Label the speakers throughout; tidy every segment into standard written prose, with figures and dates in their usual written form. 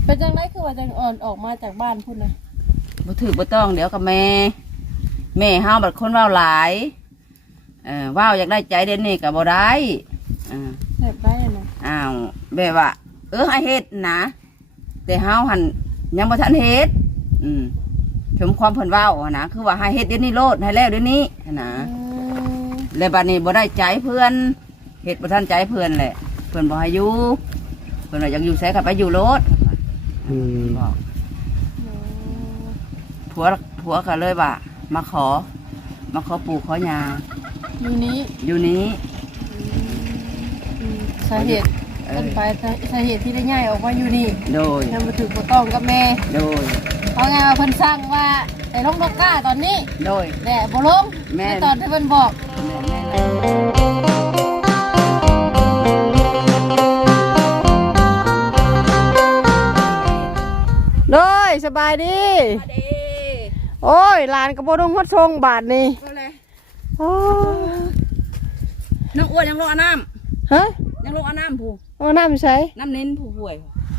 Speaker 1: เป็นจังไรคือว่าจังอ่อนออกมาจากบ้านพุ่นนะ
Speaker 2: บ่ถือบ่ต้องเดี๋ยวกับแม่เฮาบัดคนเว้าหลายว้าวอยากได้ใจเด่นนี่ก็บ่ได้
Speaker 1: แบบได้นะ
Speaker 2: อ้าวแบบว่าให้เฮ็ดนะแต่เฮาหันยังบ่ทันเฮ็ดชมความเพิ่นเว้านะคือว่าให้เฮ็ดเดี๋ยวนี้โลดให้แล้วเดี๋ยวนี้นะแล้วบัดนี้บ่ได้ใจเพื่อนเฮ็ดบ่ทันใจเพื่อนแหละเพิ่นบ่ให้อยู่เพิ่นว่าอยากอยู่ไสก็ไปอยู่โลดบอกผัวก็เลยว่ามาขอปู่ขอยา
Speaker 1: อยู่
Speaker 2: นี้
Speaker 1: สาเหตุต้นไปสาเหตุที่ได้ง่ายออกมาอยู่นี่
Speaker 2: โดย
Speaker 1: นำมาถึงบ่ต้องกับแม่
Speaker 2: โดย
Speaker 1: เอาไงว่าเพิ่นสร้างว่าไอ้ลงนกกล้าตอนนี้
Speaker 2: โดย
Speaker 1: แต่บ่ลงแม่ตอนที่เพิ่นบอกเลยสบายดีโอ้ยหลานกระโปรงฮอดทรงบาทนี่โอ้
Speaker 2: น้องอ้วนยังลงอาน้
Speaker 1: ำฮะ
Speaker 2: ยังลงอาน้ำผู้
Speaker 1: เอาน้ำใช้
Speaker 2: น้ำเน้นผู้ห่วย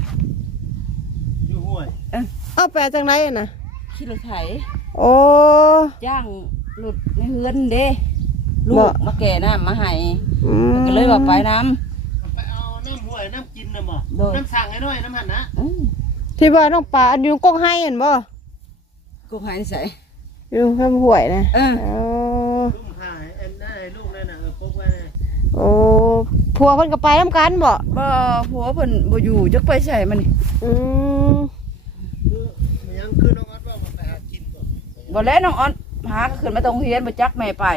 Speaker 3: อยู่ห่วย
Speaker 1: เอาแปลจังไรน่ะ
Speaker 2: ขี่รถไถ
Speaker 1: โอ้
Speaker 2: ย่างหลุดในเฮือนเด้ลูกมาแก่น้ำมาให้ก็เลยว่าไปน้
Speaker 3: ำไปเอาน้ำห่วยน้ำกินนะบ่น้ำสั่งให้ด้วยน้ำหันนะ
Speaker 1: ที่ว่าน้องปลาอันนี้ก้องให้เห็นบ่
Speaker 2: กุ้งหายใส่
Speaker 1: อยู่ข้ามห่วยนะ
Speaker 3: ลูกหายเอ็นได้ลูกเลยนะพกไว้
Speaker 1: โอ้ผัวเพิ่นก็ไปน้ำกันบ่
Speaker 2: ผัวเพิ่นบ่อยู่จักไปใส่มัน
Speaker 3: ยังคือน้องออดว่าไปหากิน
Speaker 2: บ่แล้วน้องออดหาขึ้นมาตรงเฮียนบ่จักแม่ไป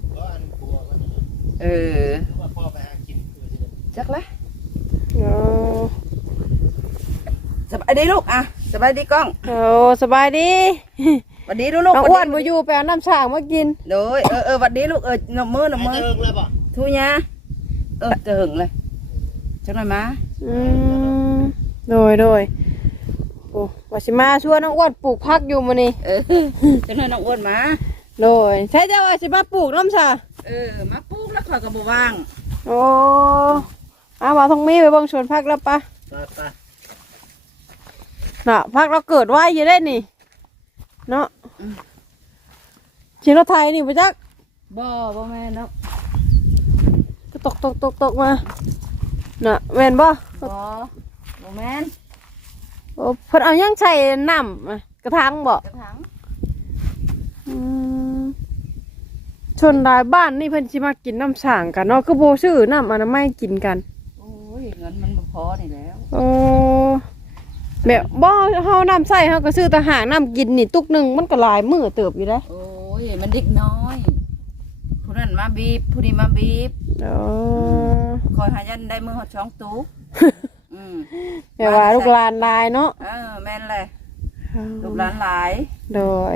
Speaker 3: ว่าพ่อไปหากิน
Speaker 2: จักละสบายดีลูกสบายดีกล้อง
Speaker 1: โอ้สบายดี
Speaker 2: สวัสดีลูก
Speaker 1: อ้วนบ่อยู่ไปเอาน้ำช่างมากิน
Speaker 2: โดยสวัสดีลูกนมมือทุยาเติงเลยจังหน่อยมา
Speaker 1: โดยโอ้ว่าสิมาชวนน้องอ้วนปลูกผักอยู่มื้อนี้
Speaker 2: จังหน่อยน้องอ้วนมา
Speaker 1: โดยใช่เจ้าว่าสิมาปลูกน้ำช่า
Speaker 2: มาปลูกแล้วข่อยก็บ่ว่าง
Speaker 1: โอ้ว่าทองมีไปเบิ่งสวนผักแล้วปะน่ะพักเราเกิดไว้อยู่ได้นี่เนาะชิโนไทยนี่ไปจัก
Speaker 2: บ่แม่เนาะ
Speaker 1: ตกมาน่ะแม่นบ่
Speaker 2: แม่น
Speaker 1: โอ้เพิ่นเอายังใส่น้ำกระถางบ่ชนรายบ้านนี่เพิ่นสิมากินน้ำส่างกันเนาะคือบ่ซื้อน้ำอนามัยกินกัน
Speaker 2: โอ้ยเงินมันบ่พอนี่แล้ว
Speaker 1: โอ้แบบบ่เฮาน้ำใส่เฮาก็ซื้อแต่หางน้ำกินนี่ตุกนึงมันก็หลายมื้อเติบอยู่เด้
Speaker 2: โอ้ยมันเด็กน้อยผู้นั้นมาบีบผู้นี้มาบีบคอยหายันได้มือหดช่องตู้
Speaker 1: แต่ว่าลูกหลานหลายเนาะ
Speaker 2: แม่นเลยลูกหลานหลาย
Speaker 1: โดย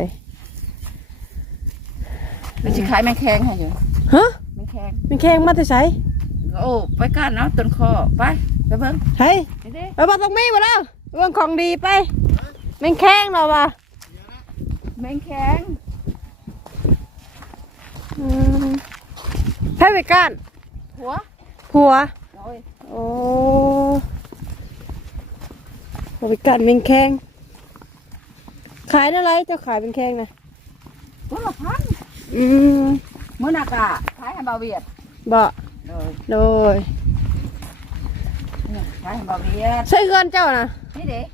Speaker 2: เป็นสิขายแมงแคงให้อยู่
Speaker 1: ฮะ
Speaker 2: แมงแ
Speaker 1: คงมาแต่ไส
Speaker 2: โอ้ไปกันเนาะต้นคอไปเบิ่ง
Speaker 1: เฮ้ยไปบ่ต้องมีบ่แล้วเรื่องของดีไปแมงแข้งเราป่ะ
Speaker 2: แมงแข้ง
Speaker 1: แพ้ไปก้านผัวโอ้ไปก้านแมงแข้งขายอะไรเจ้าขายแมงแข้งนะ
Speaker 2: ตัวละพันเมื่อนักอะขายให้บ่าวเวียด
Speaker 1: บ่โดย
Speaker 2: ขายให้บ่าวเวียด
Speaker 1: ใช่เงินเจ้านะ
Speaker 2: นี่เด็ก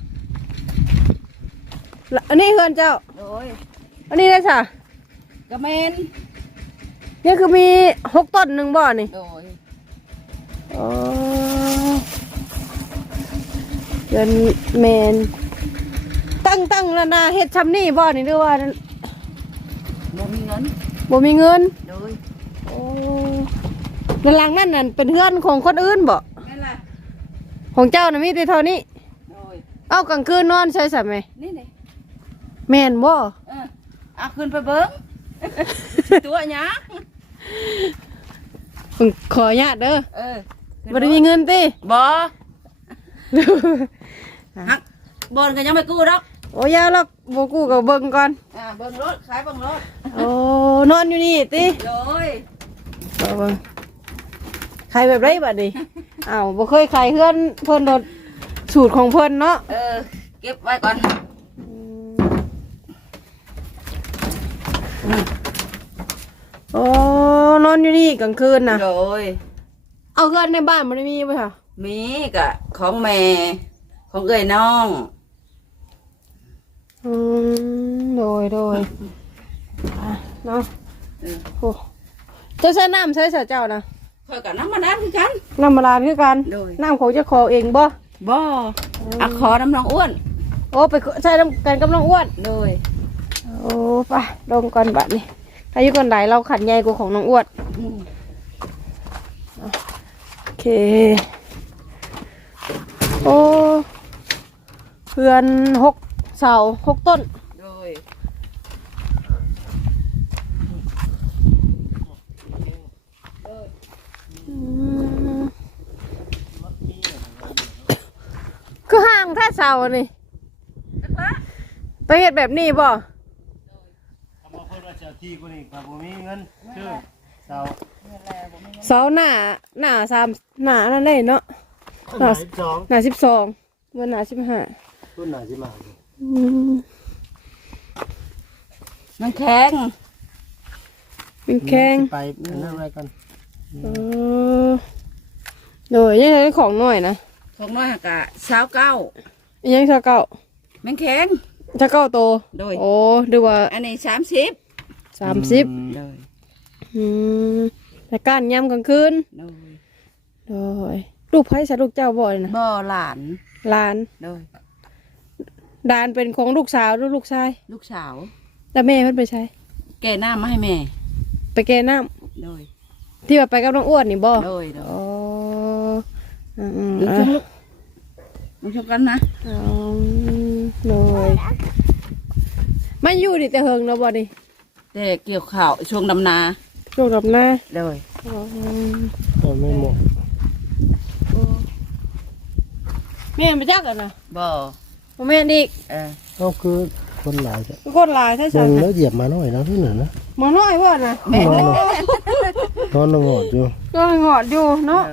Speaker 1: อันนี้เฮือนเจ้าอันนี้ได้ค่ะ
Speaker 2: กระเมน
Speaker 1: นี่คือมี6 ต้น1บ่อนี่เฮือนเมนตั้งแล้วนะเฮ็ดชำนี่บ่อนี่หรือว่า
Speaker 2: บ่มีเงิน
Speaker 1: โอ้หลังนั่นน่ะเป็นเฮือนของคนอื่นบ่ของเจ้าน่ะมีแต่เท่านี้เอากลางคืนนอนใช่ไหม
Speaker 2: นี่
Speaker 1: แม่นบ่
Speaker 2: ขึ้นไปเบิ้งตัวหยัง
Speaker 1: ขอญาติเด้อบ่ได้มีเงินติ
Speaker 2: บ่บนกันยังไม่กู้ดอก
Speaker 1: โอ้ยาหรอกบ่กู้ก็เบิ่งก่อน
Speaker 2: เบิ่งรถขายเบิ่งรถ
Speaker 1: โอ้นอนอยู่นี่ติ
Speaker 2: โดย
Speaker 1: เบิ่งขายแบบไรบัดนี้อ้าวบ่เคยขายเฮือนเพิ่นรถสูตรของเพิ่นเนาะ
Speaker 2: เก็บไว้ก่อน
Speaker 1: โอ้นอนอยู่นี่กลางคืนน่ะ
Speaker 2: โดย
Speaker 1: เอาเงินในบ้านมันมีป่ะค่ะ
Speaker 2: มีกะของแม่ของเอ้ยน้อง
Speaker 1: โดยอ่ะเนาะโอ้เจ้าใช้น้ำใช้เจ้านะ
Speaker 2: คอยกับน้ำมันน้ำคือกัน
Speaker 1: น้ำมาลาคือกัน
Speaker 2: โดย
Speaker 1: น้ำของเจ้าของเองบ่
Speaker 2: บ่อะขอน้ำน้องอ้วน
Speaker 1: โอ้ไปใช้น้ำกันกำลังอ้วน
Speaker 2: โดย
Speaker 1: โอ้ไปลงก่อนบัดนี้อายุก่อนไหลเราขันใหญ่กว่าของน้องอ้วนโอเคโอ้เพื่อน6 เสา 6 ต้น
Speaker 2: โดย
Speaker 1: คือห่างแท้เสานี่ไปเฮ็ดแบบนี้บ่
Speaker 3: ทำมาเพิ่นว่าเจ้าที่กูนี่ครับบ่มีเงินชื่อเสา
Speaker 1: เสาหน้า3หน้านั่นได้เนาะ
Speaker 3: หน้า12
Speaker 1: หน้า12มันหน้า15
Speaker 3: ต้นหน้าสิมา
Speaker 2: มันแข็ง
Speaker 1: เป็นแข้ง
Speaker 3: ไปนั่นอะไรกัน
Speaker 1: โดยยังไงของหน่อยนะ
Speaker 2: ของน้อยกะ29
Speaker 1: ยังชาเก้า
Speaker 2: มันแข็ง
Speaker 1: ชาเก้าโต
Speaker 2: โดย
Speaker 1: โอ้ดูว่า
Speaker 2: อันนี้30
Speaker 1: 30
Speaker 2: โดย
Speaker 1: แต่ก้านยำกลางคืน
Speaker 2: โดย
Speaker 1: โดยลูกไผ่ใส่ลูกเจ้าบ่อยนะ
Speaker 2: บ่หลาน
Speaker 1: หลาน
Speaker 2: โดย
Speaker 1: ดานเป็นของลูกสาวหรือลูกชาย
Speaker 2: ลูกสาว
Speaker 1: แล้วแม่เพิ่นไปใช้
Speaker 2: แก่น้ำมาให้แม่
Speaker 1: ไปแก่น้
Speaker 2: โดย
Speaker 1: ำที่ว่าไปกับน้องอ้วนนี่บ่
Speaker 2: โดยโดย
Speaker 1: อ๋อ
Speaker 2: ลูก
Speaker 1: อ่ะ
Speaker 2: ชมลูกชมกันนะ
Speaker 1: โดยมันอยู่นี่แต่เฮิงเนาะบ่นี่
Speaker 2: แต่เกี่ยวข้าวช่วงดำนา
Speaker 1: ช่วงดำหน้า
Speaker 2: โดย
Speaker 3: ไม่หมด
Speaker 1: แม่นไปจักกันนะ
Speaker 2: บ่
Speaker 1: บ่แม่นอีก
Speaker 3: ก็คือคนหลายจะ
Speaker 1: คือคนหลายใช่
Speaker 3: เดิ
Speaker 1: ไห
Speaker 3: น
Speaker 1: ม
Speaker 3: แล้วเหยียบมาหน่อยนะที่เหนือนะ
Speaker 1: มาน้อยบ่นะ
Speaker 2: แม่
Speaker 3: นอนงอดอยู่
Speaker 1: ก็งอดอยู่เนาะ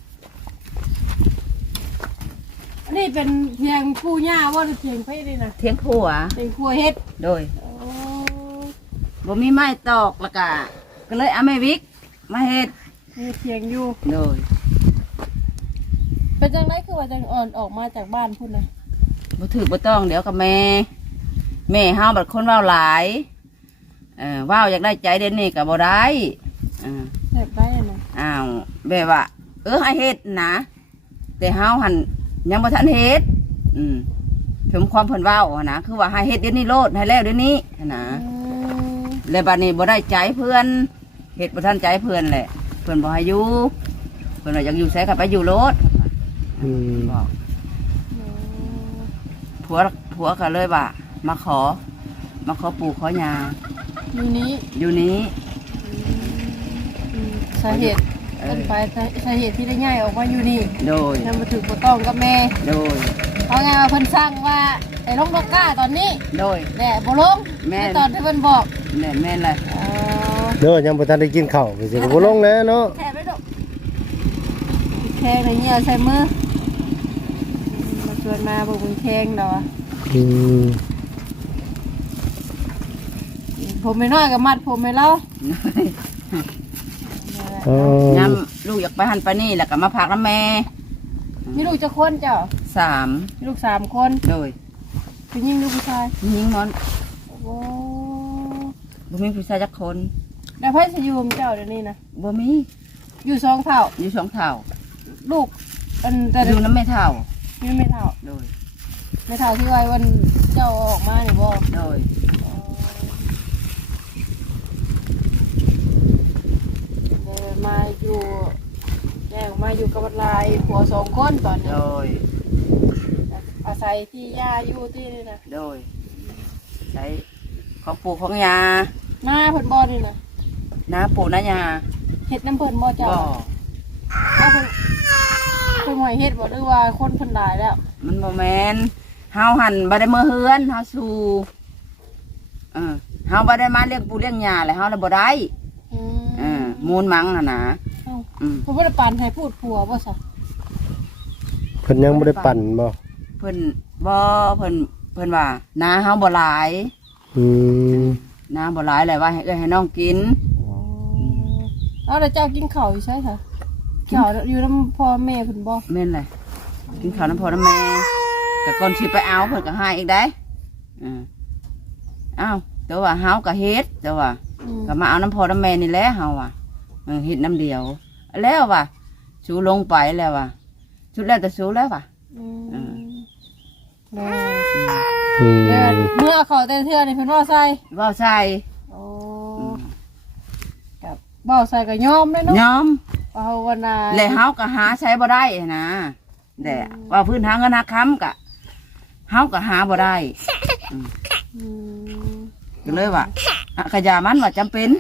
Speaker 1: อันนี้เป็นเพียงผู้ย่าว่าหรือเพียงไผนี่นะ
Speaker 2: เทียงผัว
Speaker 1: เป็นครัวเฮ็ด
Speaker 2: โดยบ่มีไม้ตอกแล้วก็เลยเอาไม้วิกมาเฮ็ด
Speaker 1: มีเพียงอยู่
Speaker 2: โดย
Speaker 1: เป็นจังไดคือว่าจังอ่อนออกมาจากบ้านพุ่นน่ะ
Speaker 2: บ่ถือบ่ต้องเดี๋ยวกับแม่เฮาบัดคนเว้าหลายเว้าอยากได้ใจเด่นนี่ก็บ่ได้อ่า
Speaker 1: แบบได้นะ
Speaker 2: อ้าวแบบว่าให้เฮ็ดนะแต่เฮาหันยังบ่ทันเฮ็ดถึงความเพิ่นเว้าหั้นนะคือว่าให้เฮ็ดเดี๋ยวนี้โลดให้แล้วเดี๋ยวนี้หั้นนะแล้วบัดนี้บ่ได้ใจเพื่อนเฮ็ดบ่ทันใจเพื่อนแหละเพื่อนบ่ให้อยู่เพิ่นว่าอยากอยู่ไสก็ไปอยู่โลดบอกผัวก็เลยว่ามาขอปู่ขอยา
Speaker 1: อยู่นี้
Speaker 2: อยู่นี้
Speaker 1: สาเหตุเป็นไปสาเหตุที่ได้ง่ายออกมาอยู่นี่
Speaker 2: โดย
Speaker 1: นำมาถึงบ่ต้องกับแม่
Speaker 2: โดย
Speaker 1: เอาไงว่าเพิ่นสั่งว่าไอ้ลงดอกก้าตอนนี้
Speaker 2: โดย
Speaker 1: แหละบ่ลง
Speaker 2: แม่
Speaker 1: ในตอนที่เพิ่นบอก
Speaker 2: แม่นเลย
Speaker 3: เด้อยังบ่ทันได้กินข้าวไปสิก็บ่ลงแล้วเนาะ
Speaker 1: แค่ไม่ดอกแข้งในเงี้ยใส่มือมาชวนมาบอกมึงแข้งเนาะ
Speaker 3: อืม
Speaker 1: ผมไม่น้อยกับมัดผมไม่เล่า
Speaker 2: ย้ำลูกอยากไปหันไปนี่แล้วก็มาพักน้ำแม่
Speaker 1: มีลูกจะคนเจ้า
Speaker 2: 3
Speaker 1: มีลูก3 คน
Speaker 2: โดย
Speaker 1: ผู้หญิงหรือผู้ชาย
Speaker 2: ยิงนอน
Speaker 1: โอ้
Speaker 2: บ่มีผู้ชายจักคน
Speaker 1: แล้วไพ่สยูมเจ้าเดี๋ยวนี้นะ
Speaker 2: บ่มี
Speaker 1: อยู่2 เท่า
Speaker 2: อยู่2เท่า
Speaker 1: ลูกอันแต่
Speaker 2: อยู่น้ำแม่เท่า
Speaker 1: นี่ไม่เท่า
Speaker 2: โดย
Speaker 1: ไม่เท่าที่ไว้วันเจ้าออกมาเนี่ยบอก
Speaker 2: โดย
Speaker 1: มาอยู่แยกมาอยู่กับลายผัว2 คนตอนนี้
Speaker 2: โดย
Speaker 1: อาศัยที่ย่าอยู่ที่นี่นะ
Speaker 2: โดยใช้ของปู่ของยา
Speaker 1: หน้าเพิ่นบ่นี่นะ
Speaker 2: น้าปู่น้ายา
Speaker 1: เฮ็ดน้ำเพิ่นบ่เจ้า
Speaker 2: บ่
Speaker 1: เอาเพิ่นหอยเฮ็ดบ่หรือว่าคนเพิ่นหลายแล้ว
Speaker 2: มันบ่แม่นเฮาหันบ่ได้มือเฮือนเฮาสู่เฮาบ่ได้มาเลี้ยงปู่เลี้ยงยาแล้วเฮาเลยบ่ได้มูลมังน่ะนะ
Speaker 1: เพิ่นบ่ได้ปั่นให้พูดผัวบ่ซะ
Speaker 3: เพิ่นยังบ่ได้ปั่นบ่
Speaker 2: เพิ่นบ่เพิ่นว่าน้าเฮาบ่หลาย
Speaker 4: อืม
Speaker 2: น้าบ่หลายเลยว่าให้เอ้ยให้น้องกิน
Speaker 1: เอาแล้วเจ้ากินข้าวอยู่ใช่ค่ะข้าวอยู่นำพ่อแม่เพิ่นบ่
Speaker 2: แม่นเลยกินข้าวน้ำพ่อน้ำแม่แต่ก่อนสิไปเอาเพิ่นก็ให้อีกได้อ้าวแต่ว่าเฮาก็เฮ็ดแต่ว่าก็มาเอาน้ำพ่อน้ำแม่นี่แหละเฮาว่ะเฮ็ดน้ำเดียวแล้วว่ะสูลงไปแล้วว่ะสุดแล้วแต่สูแล้วว่ะ
Speaker 1: แม่
Speaker 4: อืม
Speaker 1: เดือนเมื่อเขาแต่เทื่อนี่เพิ่นว่าใส่
Speaker 2: เว้าใส่
Speaker 1: โอ้กับเว้าใส่ก็ยอมเลยเนาะ
Speaker 2: ยอม
Speaker 1: เอาวันน่ะ
Speaker 2: แล้วเฮาก็หาใช้บ่ได้นะแต่ว่าพื้นหาเงินหาค้ำกะเฮาก็หาบ่ได้
Speaker 1: อืม
Speaker 2: ก็เลยว่าขยามันว่าจำเป็น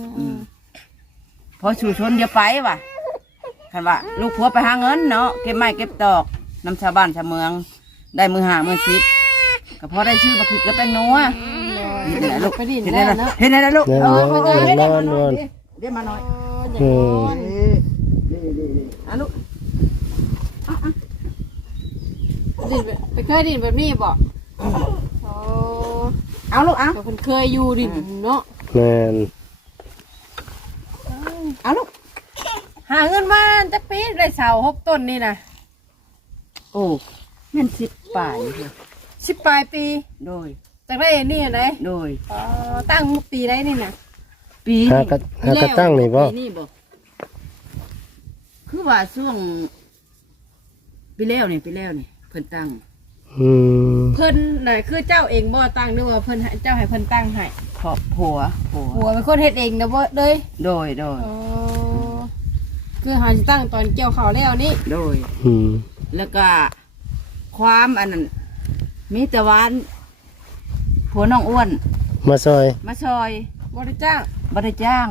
Speaker 2: พอชูชนเดี๋ยวไปว่ะคันว่าลูกผัวไปหาเงินเนาะเก็บไม้เก็บตอกนำชาวบ้านชาวเมือง ได้มือหามือซิบก็พอได้ชื่อบักขิดก็เป็นนัวเห็นไหมลูก
Speaker 1: ไปดิน
Speaker 2: เห็นไห
Speaker 1: ได้
Speaker 2: ม
Speaker 1: เนาะ
Speaker 2: เห็นไหมลูก
Speaker 4: นอนนอน
Speaker 2: เดี๋ยวมาหน่อย
Speaker 4: อืม
Speaker 2: อ่ะลูก
Speaker 1: ดินไปเคยดินแบบนี้บ่โอ้
Speaker 2: เอาลูกเอา
Speaker 1: แต่เพิ่นเคยอยู่ดินเนาะ
Speaker 4: แม่น
Speaker 2: เอาลูก
Speaker 1: หาเงินมาจักปีได้เสา6ต้นนี่น่ะ
Speaker 2: โอ้แม่น10ป่ายเลย
Speaker 1: 10ปลายปี
Speaker 2: โดย
Speaker 1: จักได้นี่อันใด
Speaker 2: โดย
Speaker 1: ตั้งปีได้นี่น่ะ
Speaker 2: ปี
Speaker 4: หากระตั้งนี่บ่
Speaker 2: ปีนี่บ่คือว่าช่วงปีแล้วนี่เพิ่นตั้ง
Speaker 4: อืม
Speaker 1: เพิ่นน่ะคือเจ้าเองบ่ตั้งหรือว่าเพิ่นให้เจ้าให้เพิ่นตั้งให้
Speaker 2: ขอบผัว
Speaker 1: ผัวเป็นคนเฮ็ดเองนะบ่เลย
Speaker 2: โดย
Speaker 1: อ๋อคือหาสิตั้งตอนเกี่ยวข้าวแล้วนี่
Speaker 2: โดย
Speaker 4: อืม
Speaker 2: แล้วก็ความอันนั้นมีแต่วานผัวน้องอ้วน
Speaker 4: มาซอย
Speaker 2: มาซอย
Speaker 1: บ่ได้จ้าง
Speaker 2: บ่ได้จ้าง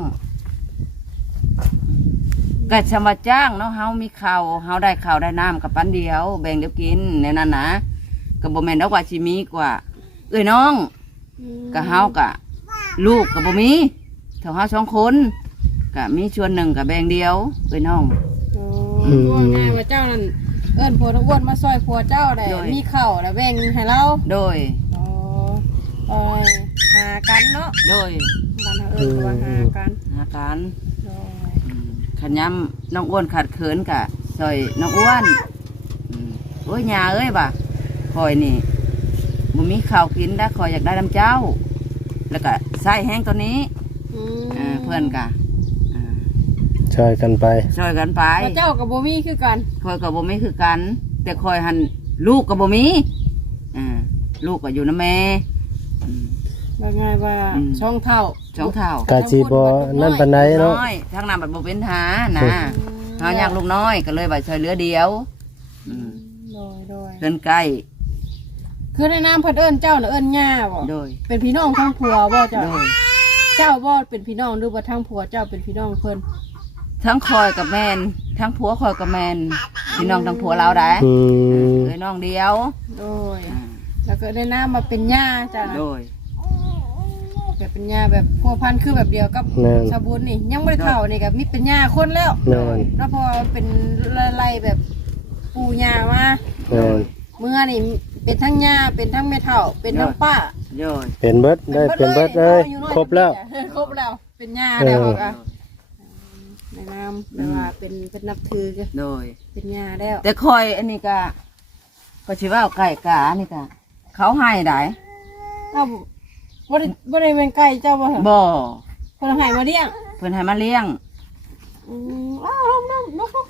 Speaker 2: ก็สมาจ้างเนาะเฮามีข้าวเฮาได้ข้าวได้น้ำกับปันเดียว แบ่งเดี๋ยวกินในนั้นนะก็บ่แม่นดอกว่าสิมีกว่า เอ้ยน้องก็เฮาก็ลูกก็บ่มีเท่าเฮา2คนก็มีส่วนหนึ่งก็แบ่งเดียวเอ้ยน้อง
Speaker 1: อ๋อว่าง่ายว่าเจ้านั่นเอิ้นผัวทั้งอ้วนมาซอยผัวเจ้าได้
Speaker 2: โดย
Speaker 1: มีข้าวแล้วแบ่งให้เรา
Speaker 2: โดย
Speaker 1: อ๋อเอ้ยหากันเนาะ
Speaker 2: โดย
Speaker 1: บ้านเฮาเอิ้นว่าหากัน
Speaker 2: หาการ
Speaker 1: โดย
Speaker 2: ขันย้ำน้องอ้วนขาดเขินกะซอยน้องอ้วนโอ้ยยาเอ้ยบ่ะคอยนี่บ่มีข้าวกินได้คอยอยากได้น้ำเจ้า แล้วก็ใส่แห้งตัวนี้
Speaker 1: อืม
Speaker 2: เพื่อนกะ
Speaker 4: ช่วยกันไป
Speaker 2: ซอยกันไป
Speaker 1: แล้วเจ้าก็บ่มีคือกัน
Speaker 2: คอยกับบ่มีคือกัน แต่คอยหันลูกกับบ่มีลูกก็อยู่น้ำแม่
Speaker 1: ว่าง่ายว่า
Speaker 2: อืม
Speaker 1: ช่องเท่า
Speaker 2: สองเท่าก
Speaker 4: าจีบ่นั่นปานใดเนาะ
Speaker 2: น้อยทั้งนั้นบัดบ่เป็นหานะเฮาอยากลูกน้อยก็เลยไปซอยเหลือเดียว
Speaker 1: โดย
Speaker 2: เพิ่นใกล้
Speaker 1: คือในน้ำเพิ่นเอิ้นเจ้าน่ะเอิ้นย่าบ่
Speaker 2: โดย
Speaker 1: เป็นพี่น้องทั้งผัวบ่เจ้า
Speaker 2: โดย
Speaker 1: เจ้าบ่เป็นพี่น้องหรือว่าทั้งผัวเจ้าเป็นพี่น้องเพิ่น
Speaker 2: ทั้งคอยกับแมนทั้งผัวคอยกับแมนพี่น้องทั้งผัวเราได้
Speaker 4: อืม
Speaker 2: เอ้ยน้องเดียว
Speaker 1: โดยแล้วก็ได้น้ำมาเป็นย่าจ้ะนะ
Speaker 2: โดย
Speaker 1: แบบเป็นย่าแบบพัวพันคือแบบเดียวกับ
Speaker 4: แม่น
Speaker 1: ชาบุญนี่ยังบ่ได้เฒ่านี่ก็มีเป็นย่าคนแล้ว
Speaker 4: แม่น
Speaker 1: แล้วพอเป็นไล่แบบปู่ย่ามา
Speaker 4: แม่น
Speaker 1: เมื่อนี่เป็นทั้งย่าเป็นทั้งแม่เฒ่าเป็นทั้งป้า
Speaker 2: โดย
Speaker 4: เป็นเบิดได้เป็นเบิดเลยครบแล้ว
Speaker 1: ครบแล้วเป็นย่าแล้วอ่ะในน้ำแปลว่าเป็นนับถือ
Speaker 2: โดย
Speaker 1: เป็นย่าแล้ว
Speaker 2: แต่คอยอันนี้ก็ชิว่าไก่กานี่ก็เขาให้ได้
Speaker 1: เอ้าบ่ได้เป็นไก่เจ้าบ่เหรอ
Speaker 2: บ่
Speaker 1: เพิ่นให้มาเลี้ยง
Speaker 2: เพิ่นให้มาเลี้ยง
Speaker 1: อ้าวลก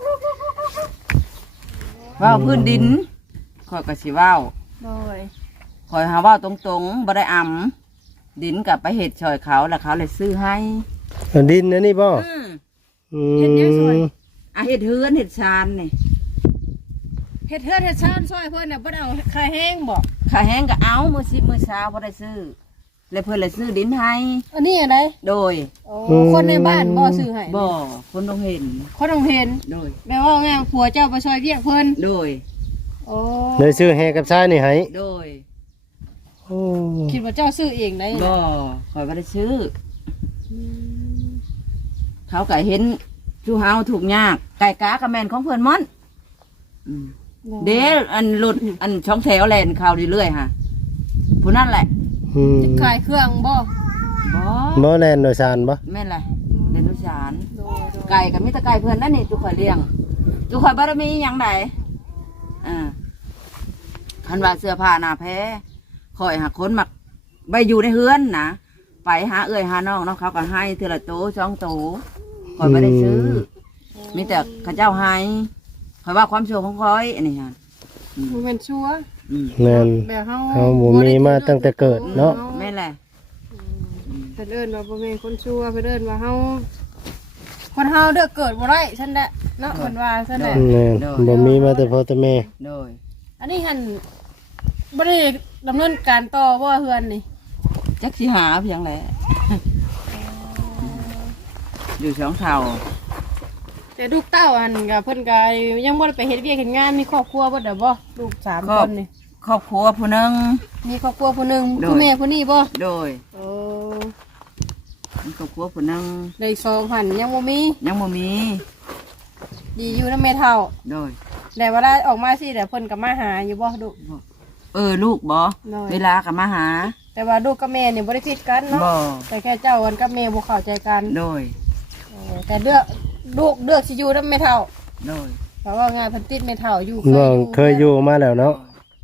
Speaker 2: ว่าวพื้นดินคอยก็สิว่าว
Speaker 1: โดย
Speaker 2: คอยหาว่าวตรงๆบ่ได้อ่ำดินกับไปเห็ดชอยเขาแล้วเขาเลยซื้อให้
Speaker 4: ดินอันนี้บ่ อืม
Speaker 2: เห็ดเฮือนเห็ดชานนี่
Speaker 1: เฮ็ดเฮือนเฮ็ดชานซอยเพิ่นน่ะบ่ได้เอาค่าแห้งบ่
Speaker 2: ข้าแห้งก็เอามื้อสิมื้อเช้าบ่ได้ซื้อเลยเพิ่นเลยซื้อดินให้
Speaker 1: อันนี้อะไร
Speaker 2: โดย
Speaker 1: โอ้คนในบ้านบ่ซื้อให้
Speaker 2: บ่คนต้องเห็น
Speaker 1: คนต้องเห็น
Speaker 2: โดย
Speaker 1: แม่ว่าไงผัวเจ้าไปซอยเวียกเพิ่น
Speaker 2: โดย
Speaker 1: โอ้
Speaker 4: เลยซื้อแฮกับชายนี่ให้
Speaker 2: โดย
Speaker 4: โอ้
Speaker 1: คิดว่าเจ้าซื้อเองได้
Speaker 2: บ่คอยบ่ได้ซื้อเขาก็เห็นชูเฮาถูกยากไก่กากับแม่นของเพิ่นม่อนเด้อันหลุดอันช่องแถวแลนข่าวเรื่อยๆฮะผู้นั่นแหละ
Speaker 4: อืม
Speaker 1: ขายเครื่องบ่
Speaker 2: บ่
Speaker 4: บ่แล่นโดยสารบ่
Speaker 2: แม่นแหละเรียนรู้สาร
Speaker 1: โดย
Speaker 2: ไก่กับมิตรไก่เพื่อนนั่นนี่ตุกข่อยเลี้ยงตุกข่อยบารมีหยังไดคันว่าเสื้อผ้าหน้าแพ้ข่อยหาคนมักไปอยู่ในเฮือนนะไปหาเอื้อยหาน้องเนาะเขาก็ให้เทื่อละโตสองโตข่อยไม่ได้ซื้อมีแต่เข้าเจ้าให้ข่อยว่าความชั่วของข่อยอันนี้ฮะ
Speaker 1: มันเป็นชัวร์
Speaker 4: แม่น
Speaker 1: แบบเฮา
Speaker 4: เฮาบ่มีมาตั้งแต่เกิดเนาะ
Speaker 2: แม่นแหละ
Speaker 1: เพิ่นเอิ้นว่าบ่แม่นคนชัวร์เพิ่นเอิ้นว่าเฮาคนเฮาเด้อเกิดบ่ได้ซั่นแหละเนาะเพิ่นว่าซั่นแหละ
Speaker 4: แม่นบ่มีมาแต่พ่อแต่แม่
Speaker 2: โดย
Speaker 1: อันนี้หั่นบ่ได้ดำเนินการต่อบ่เฮือนนี่
Speaker 2: จักสิหาเพียงแหละอยู่สองเท่า
Speaker 1: แต่ลูกเต้าอันก็เพิ่นก็ยังบ่ได้ไปเฮ็ดเวียกเฮ็ดงานมีครอบครัวบ่เด้อบ่ลูก3คนนี่
Speaker 2: ครอบครัวผู้หนึง
Speaker 1: มีครอบครัวผู้หนึง
Speaker 2: โดย
Speaker 1: คือแม่ผู้นี้บ่
Speaker 2: โดย
Speaker 1: โอ้
Speaker 2: มีครอบครัวผู้หนึง
Speaker 1: ได้สองหันยังบ่มี
Speaker 2: ยังบ่มี
Speaker 1: ดีอยู่นำแม่เฒ่า
Speaker 2: โดย
Speaker 1: แต่เวลาออกมาสิแต่เพิ่นก็มาหาอยู่บ่ลูก
Speaker 2: ลูกบ่
Speaker 1: น้อย
Speaker 2: เวลาก็มาหา
Speaker 1: แต่ว่าลูกกับแม่นี่บ่ได้ผิดกันเนาะ
Speaker 2: บ่
Speaker 1: แต่แค่เจ้ากันกับแม่บ่เข้าใจกัน
Speaker 2: โดย
Speaker 1: แต่เลือกลูกเลือกสิอยู่นำแม่เฒ่า
Speaker 2: โดย
Speaker 1: เพราะว่างานเพิ่นติดแม่เฒ่าอยู่
Speaker 4: น้องเคยอยู่มาแล้วเนาะ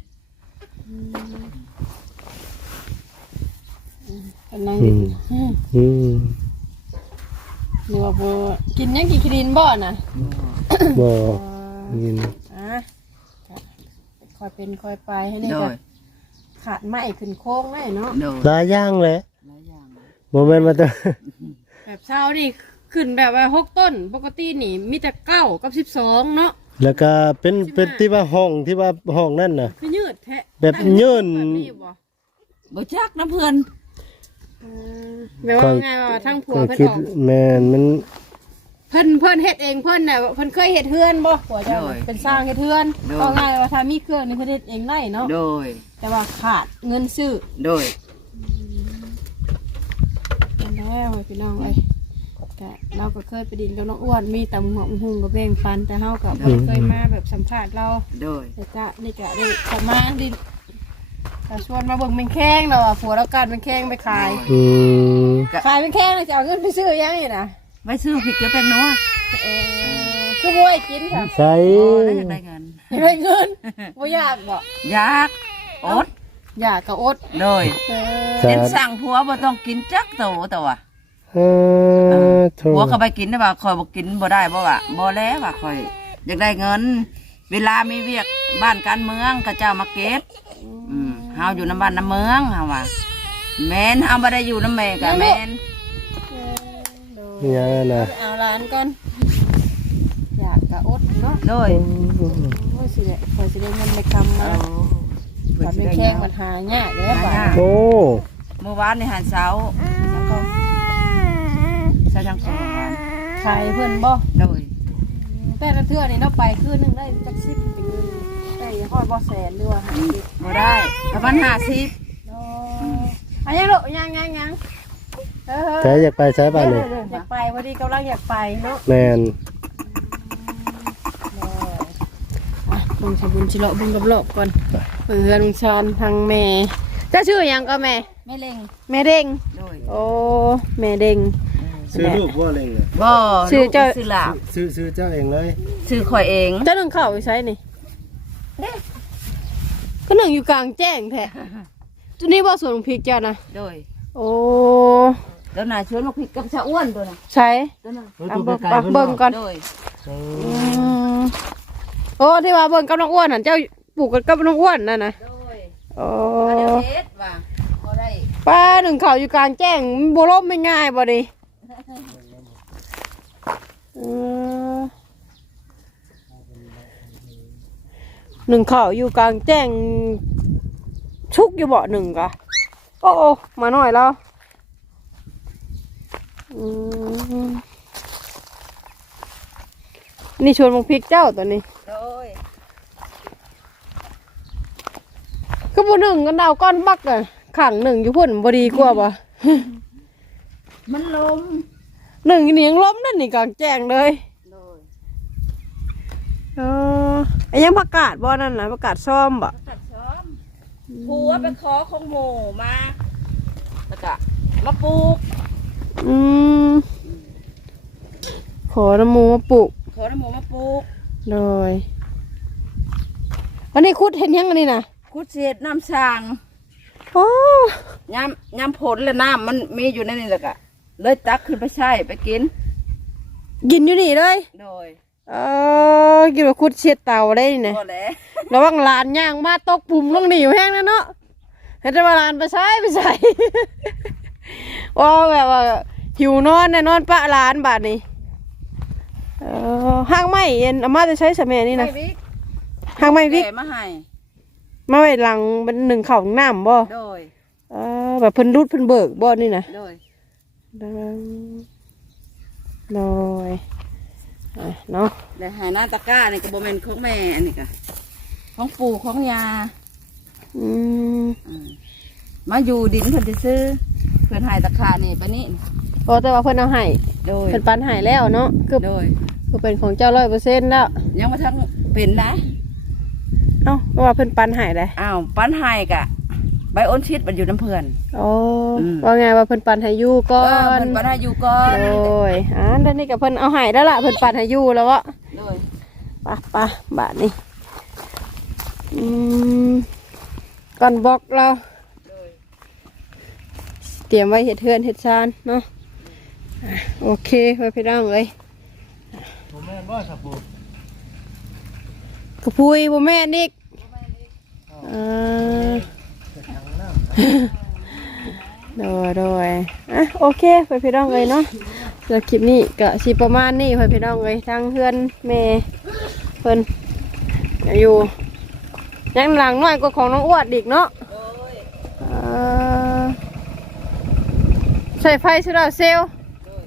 Speaker 1: เป็นนั่ง
Speaker 4: อืมอืม
Speaker 1: นี่ว่าบ่กินหยังกินครีนบ่น่ะ
Speaker 4: บ่
Speaker 1: อ่า
Speaker 4: ยิน
Speaker 1: ค่อยเป็นค่อยไปให้นี่
Speaker 2: โด
Speaker 1: ก็
Speaker 2: ย
Speaker 1: ขาดไม้ขึ้นโค้งได้เนาะ
Speaker 2: โดย
Speaker 4: หลายอย่างแหละ
Speaker 2: หลายอย่าง
Speaker 4: บ่แม่นว่าแต่
Speaker 1: แบบเช้านี่ขึ้นแบบว่า6ต้นปกตินี่มีแต่9กับ12เนาะ
Speaker 4: แล้วก็เป็นที่ว่าห้องที่ว่าห้องนั่นน่ะ
Speaker 1: คือยืดแท้
Speaker 4: แบบยืน
Speaker 1: แบบนี้บ่
Speaker 2: บ่จักนะเพื่อน
Speaker 1: แบบว่าไงว่าทั้งผัว
Speaker 4: ก็
Speaker 1: เพิ่น
Speaker 4: คิด
Speaker 1: ออก
Speaker 4: แม่นมัน
Speaker 1: เพิ่นเฮ็ดเองเพิ่นน่ะเพิ่นเคยเฮ็ดเฮือนบ่ผัวเจ้าน่ะเป็นสร้างเฮ็ดเฮือนก็ง่ายว่าถ้ามีเครื่องนี่เพิ่นเฮ็ดเองได้เนาะ
Speaker 2: โดย
Speaker 1: แต่ว่าขาดเงินซื้อ
Speaker 2: โดย
Speaker 1: แล้วพี่น้องเอ้ยแต่เราก็เคยไปดินกับน้องอ้วนมีตำหัวหุ่งกับแบ่งปันแต่เฮาก็บ่เคยมาแบบสัมภาษณ์เรา
Speaker 2: โดย
Speaker 1: แต่จะนี่ก็ได้สมาดินก็ชวนมาเบิ่งเป็นแข้งเนาะผัวเราการเป็นแข้งไปขาย
Speaker 4: อืม
Speaker 1: ขายเป็นแข้งแล้วจะเอาเงินไปซื้อยังนี่น่ะ
Speaker 2: ไว้ซื้อพริกเกลือเป็นนัว
Speaker 1: คือบ่ให้กินค่ะ
Speaker 4: ใส่
Speaker 2: โอ้แล้วอยากได้เงิน
Speaker 1: อยากได้เงินบ่อยากบ่
Speaker 2: อยากอด
Speaker 1: อยากก็อด
Speaker 2: โดย
Speaker 1: เออ
Speaker 2: เห็นสั่งผัวบ่ต้องกินจักโตแต่ว่า
Speaker 4: โถ
Speaker 2: ผัวก็ไปกินได้ว่าคอยบ่กินบ่ได้บ่ว่าบ่แล้วว่าคอยอยากได้เงิน เวลามีเวียกบ้านการเมืองก็เจ้ามาเก็บเฮาอยู่น้ำบ้านน้ำเมืองเฮาว่าแม่นเฮาบ่ได้อยู่น้ำแม่ก็แม่น
Speaker 4: เนี่ยน่ะ
Speaker 1: เอาร้านก่อนอยากก็อดเนาะ
Speaker 2: โดย
Speaker 1: โอ้ยสิได้คอยสิได้เงินไปคำมา
Speaker 2: เพิ่น
Speaker 1: ถ้า
Speaker 2: สิ
Speaker 1: เป็น
Speaker 2: ได้
Speaker 1: แข้ง
Speaker 2: เงิ
Speaker 1: มัน
Speaker 2: น
Speaker 1: หายากเด้อบ่า
Speaker 4: โอ้
Speaker 2: เมื่อวานนี่หันเสาแล้วก็ใส่จังกอน
Speaker 1: ขายเพิ่นบ่
Speaker 2: โดย
Speaker 1: แต่ละเทื่อนี่เนาะไปคืนหนึงได้จัก10เป็นเงินได้ฮอดบ่แสนหรือว่า50
Speaker 2: บ่ได้ประมาณ50
Speaker 1: อันยังลูกยัง
Speaker 4: ใจอยากไปใช้บ้านนี่
Speaker 1: อยากไปพอดีกำลังอยากไปเนาะ
Speaker 4: แม่น
Speaker 1: บุญชบุญชิเลาะบุญกับโลกก่อนเพื่อนลุงชานทางแม่เจ้าชื่อหยังก็แม่
Speaker 2: ไม่เล็ง
Speaker 1: แม่เด้ง
Speaker 2: โดย
Speaker 1: โอ้แม่เด้ง
Speaker 4: ซื้อลูกบ่เล่งอ่ะ
Speaker 2: บ่
Speaker 1: ชื่อเจ้า
Speaker 2: ซื้อลาบ
Speaker 4: ซื้อเจ้าเองเลย
Speaker 2: ซื้อข่อยเอง
Speaker 1: เจ้าหนึ่งเข่าไปใช้นี่ก็หนึ่งอยู่กลางแจ้งแท้จุดนี้บ่สวนพริกเจ้านะ
Speaker 2: โดย
Speaker 1: โอ้
Speaker 2: แล้วน่ะชวนมาคุยกับชาอ้วนตัวน่ะ
Speaker 1: ใช้
Speaker 2: ตัวน่ะ
Speaker 1: เอาเบิ่งเบิ่งก่อน
Speaker 2: โดย
Speaker 1: โอ้ที่ว่าเบิ่งกับน้องอ้วนน่ะเจ้าปลูกกับน้องอ้วนนั่นนะ
Speaker 2: โดย
Speaker 1: โอ้
Speaker 2: อันนี้เฮ็ดว่าบ่ได้
Speaker 1: ป้าหนึ่งเข่าอยู่กลางแจ้งบ่ล้มไม่ง่ายบ่ดิหนึ่งเข่าอยู่กลางแจ้งชุกอยู่บ่หนึ่งกะโอ้โอ้มาหน่อยแล้วนี่ชวนมังพริกเจ้าตัวนี้
Speaker 2: โดย
Speaker 1: ก็บ่หนึ่งกันดาวก้อนบักอ่ะขังหนึ่งอยู่พุ่นบ่ดีกว่าบ่
Speaker 2: มันลม
Speaker 1: หนึ่งนี่ยังล้มนั่นนี่กลางแจ้งเลย
Speaker 2: โดย
Speaker 1: เออไอ้ยังประกาศบ่นั่นน่ะประกาศซ่อมบ่
Speaker 2: ตัดช้อมผัวไปขอของหมู่มาแล้วก็มาปลูก
Speaker 1: อืมขอน้ำหมูมาปลูก
Speaker 2: ขอน้ำหมูมาปลูก
Speaker 1: เลยอันนี้คุดเห็นยังอันนี้นะ
Speaker 2: คุดเสียดน้ำช่าง
Speaker 1: โอ้
Speaker 2: ย้ำผลและน้ำมันมีอยู่ในนี่แหละกะเลยตักขึ้นไปใช้ไปกิน
Speaker 1: กินอยู่นี่เลย
Speaker 2: โดย
Speaker 1: กินว่าคุดเช็ดเตาได้นี่นะ
Speaker 2: ก็แล้ว
Speaker 1: ระวังหลานย่างมาตกปุ่มลงหนีอยู่แห้งนะเนาะเห็นแต่ว่าหลานไปใช้ ว่าแบบว่าหิวนอนเนี่ยนอนปะหลานบาดนี้ห้างไม้เย็นอาม่าจะใช้สมัยนี่นะ
Speaker 2: ไม่วิก
Speaker 1: ห้างไม้วิก
Speaker 2: แก่มาให้
Speaker 1: มาไว้หลังเป็นหนึ่งเข่าหนึ่งน้ำบ่
Speaker 2: โดย
Speaker 1: แบบเพิ่นรุดเพิ่นเบิกบ่นี่นะ
Speaker 2: โดย
Speaker 1: โดยเนาะ
Speaker 2: แต่หายหน้าตะกร้านี่ก็บ่แม่นของแม่อันนี้ก็ของปู่ของยา
Speaker 1: อืม
Speaker 2: มาอยู่ดินเพิ่นจะซื้อเพิ่นใหายตะกร้านี่ไปนี่
Speaker 1: โอ้แต่ว่าเพิ่นเอาให้
Speaker 2: โดย
Speaker 1: เพิ่นปันให้แล้วเนาะคือ
Speaker 2: โดย
Speaker 1: เป็นของเจ้า100%แล้ว
Speaker 2: ยังมาทั้งเป็นนะ
Speaker 1: เอ้าก็ว่าเพิ่นปันให้เลย
Speaker 2: อ้าวปั้นใหายกะใบอ้นชิดมันอยู่น้ำเพื่อน
Speaker 1: โอ้
Speaker 2: อืม
Speaker 1: ว่าไงว่าเพิ่นปันให้อยู่ก่อ
Speaker 2: เพิ่
Speaker 1: น
Speaker 2: นปั้นให้อยู่ก่อน
Speaker 1: โอ้ยเดี๋ยวนี้ก็เพิ่นเอาให้แล้วล่ะเพิ่นปันให้อยู่แล้ววะ
Speaker 2: โดย
Speaker 1: ไปบาทนี้ก่อนบล็อกเรา
Speaker 2: โดย
Speaker 1: เตรียมไว้เฮ็ดเทือนเฮ็ดชานเนาะโอเคไว้พี่น้องเอ้ย
Speaker 3: ผมแม่นบ่สับปู
Speaker 1: กระพุยบ่แม่นอีกโดยโอเคไปพี่น้องเลยเนาะสำหรับคลิปนี้ก็สิประมาณนี้ไปพี่น้องเลยทั้งเพื่อนแม่เพิ่นอยู่ยังหลังน้อยกว่าของน้องอ้วนอีกเนาะ
Speaker 2: โดย
Speaker 1: ใส่ไฟโซลาร์เซลล์
Speaker 2: โดย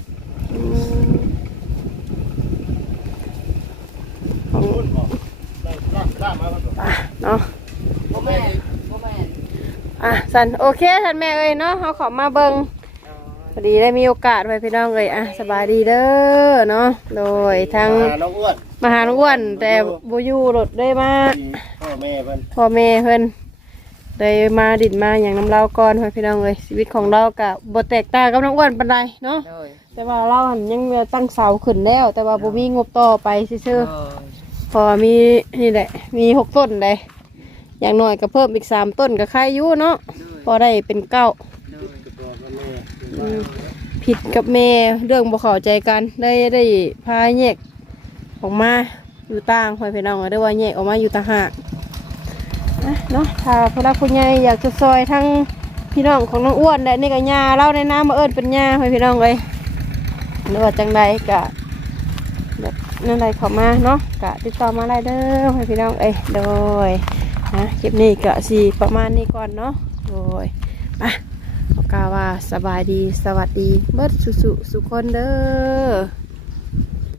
Speaker 3: รุ่นบ่ได้ล่ามาบ่
Speaker 1: เนาะ
Speaker 2: บ่แม่นบ่แม่น
Speaker 1: สันโอเคท่านแม่เอ้ยเนาะเขาขอมาเบิงพอดีได้มีโอกาสไปพี่น้องเลยสบายดีเด้อเนาะโดยทาง
Speaker 3: น้องอ้วน
Speaker 1: มาหาน้องอ้วนแต่บูยูรถได้มา
Speaker 3: พ่อแม่เพิ่น
Speaker 1: พ่อแม่เพิ่นได้มาดินมาอย่างน้ำเล่าก่อนไปพี่น้องเลยชีวิตของเรากับบทแตกต่างกับน้องอ้วนปานใดเนาะ
Speaker 2: โดย
Speaker 1: แต่ว่าเราหันยังตั้งเสาขึ้นแล้ว แต่ว่าบ่มีงบต่อไปซื่อๆพอมีนี่แหละมี6 ต้นเลยอย่างน้อยก็เพิ่มอีก3 ต้นก็ใครอยู่เนาะพอได้เป็น9
Speaker 2: โดย
Speaker 1: ผิดกับแม่เรื่องบ่เข้าใจกันได้พาแยกออกมาอยู่ต่างคอยพี่น้องได้ว่าแยกออกมาอยู่ต่างหากเนาะถ้าพระคุณยายอยากจะซอยทั้งพี่น้องของน้องอ้วนได้นี่ก็ย่าเล่าในน้ำมาเอิญเป็นย่าคอยพี่น้องเลยหรือว่าจังใดกะแบบนั่นใดเข้ามาเนาะกะติดต่อมาได้เด้อคอยพี่น้องโดยคลิปนี้ก็สิประมาณนี้ก่อนเนาะโดยไปกล่าวว่าสบายดีสวัสดีเบิดสุคนเด้อ